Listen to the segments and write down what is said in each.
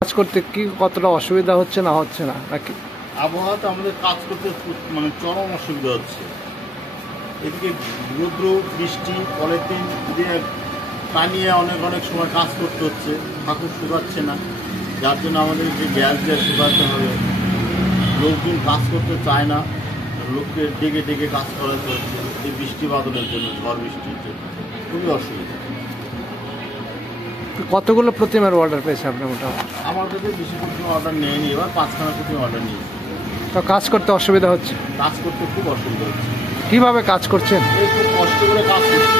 কাজ করতে কি কতটা অসুবিধা হচ্ছে না হচ্ছে না নাকি? আবহাওয়াতে আমাদের কাজ করতে মানে চরম অসুবিধা হচ্ছে। এদিকে রৌদ্র বৃষ্টি পলিথিন দিয়ে টানিয়ে অনেক সময় কাজ করতে হচ্ছে, ঠাকুর শুকাচ্ছে না, যার জন্য আমাদের যে গ্যাস দিয়ে শুকাতে হবে। লোকজন কাজ করতে চায় না, লোককে ডেকে কাজ করাতে হচ্ছে এই বৃষ্টি বাদলের জন্য, ঝড় বৃষ্টির জন্য খুবই অসুবিধা। কতগুলো প্রতিমার অর্ডার পেয়েছে আপনি? মোটামুটি আমার কাছে বেশি প্রতিমা অর্ডার নেয়নি, এবার 5খানা প্রতিমা অর্ডার নিয়েছি। তো কাজ করতে অসুবিধা হচ্ছে? কাজ করতে খুব অসুবিধা হচ্ছে। কিভাবে কাজ করছেন? এই খুব কষ্ট করে কাজ করছি।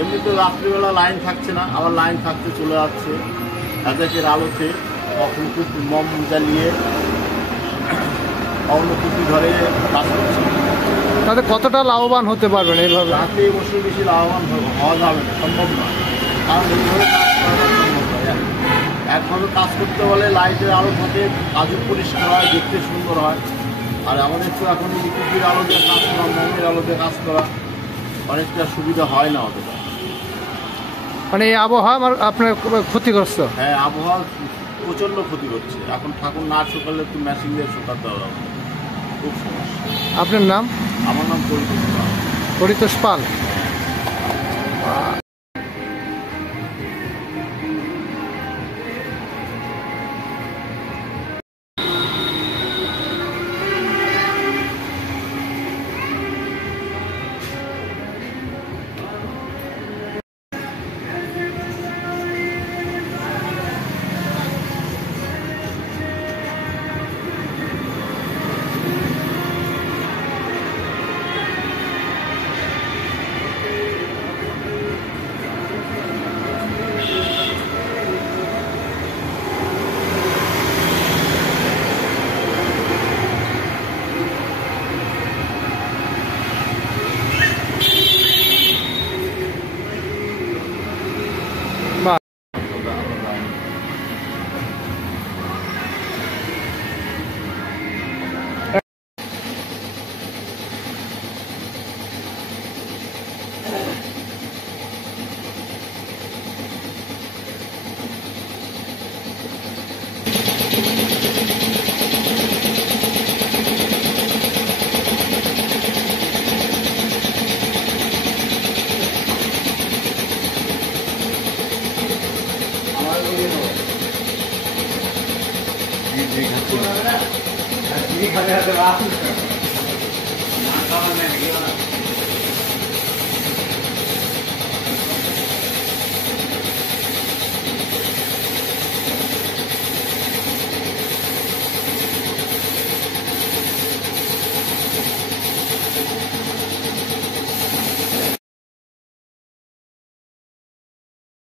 এমনিতে রাত্রিবেলা লাইন থাকছে না, আবার লাইন থাকতে চলে যাচ্ছে। এদেরকে আলোতে কখন খুব মম জ্বালিয়ে অন্নকুটি ধরে কাজ করছে। তাতে কতটা লাভবান হতে পারবেন এইভাবে? রাতে বসে বেশি লাভবান হওয়া যাবে না, সম্ভব নয়। কারণ এইভাবে কাজ করা সম্ভব নয়। একভাবে কাজ করতে বলে লাইটের আলো থাকে, কাজও পরিষ্কার হয়, দেখতে সুন্দর হয়। আর আমাদের তো এখন এই কুপির আলো দিয়ে কাজ করা, মমের আলো দিয়ে কাজ করা অনেকটা সুবিধা হয় না অতটা। মানে এই আবহাওয়া আপনার ক্ষতিগ্রস্ত? হ্যাঁ, আবহাওয়া প্রচণ্ড ক্ষতি করছে। এখন ঠাকুর না শুকালে একটু মেশিন দিয়ে শুকাতে হবে, খুব সমস্যা। আপনার নাম? আমার নাম পরিতোষ পাল। পরিতোষ পাল। Ini